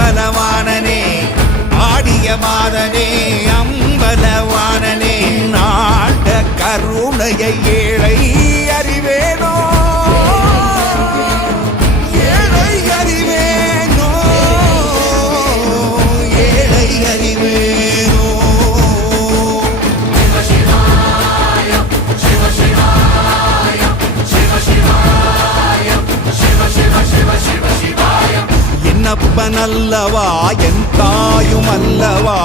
அம்பலவாணனே ஆடிய மாதனே அம்பலவாணனே நாட கருணையை ஏழை அறிவேனோ ஏழை அறிவேனோ ஏழை அறிவேனோ என்னப்பனல்லவா என் தாயும் அல்லவா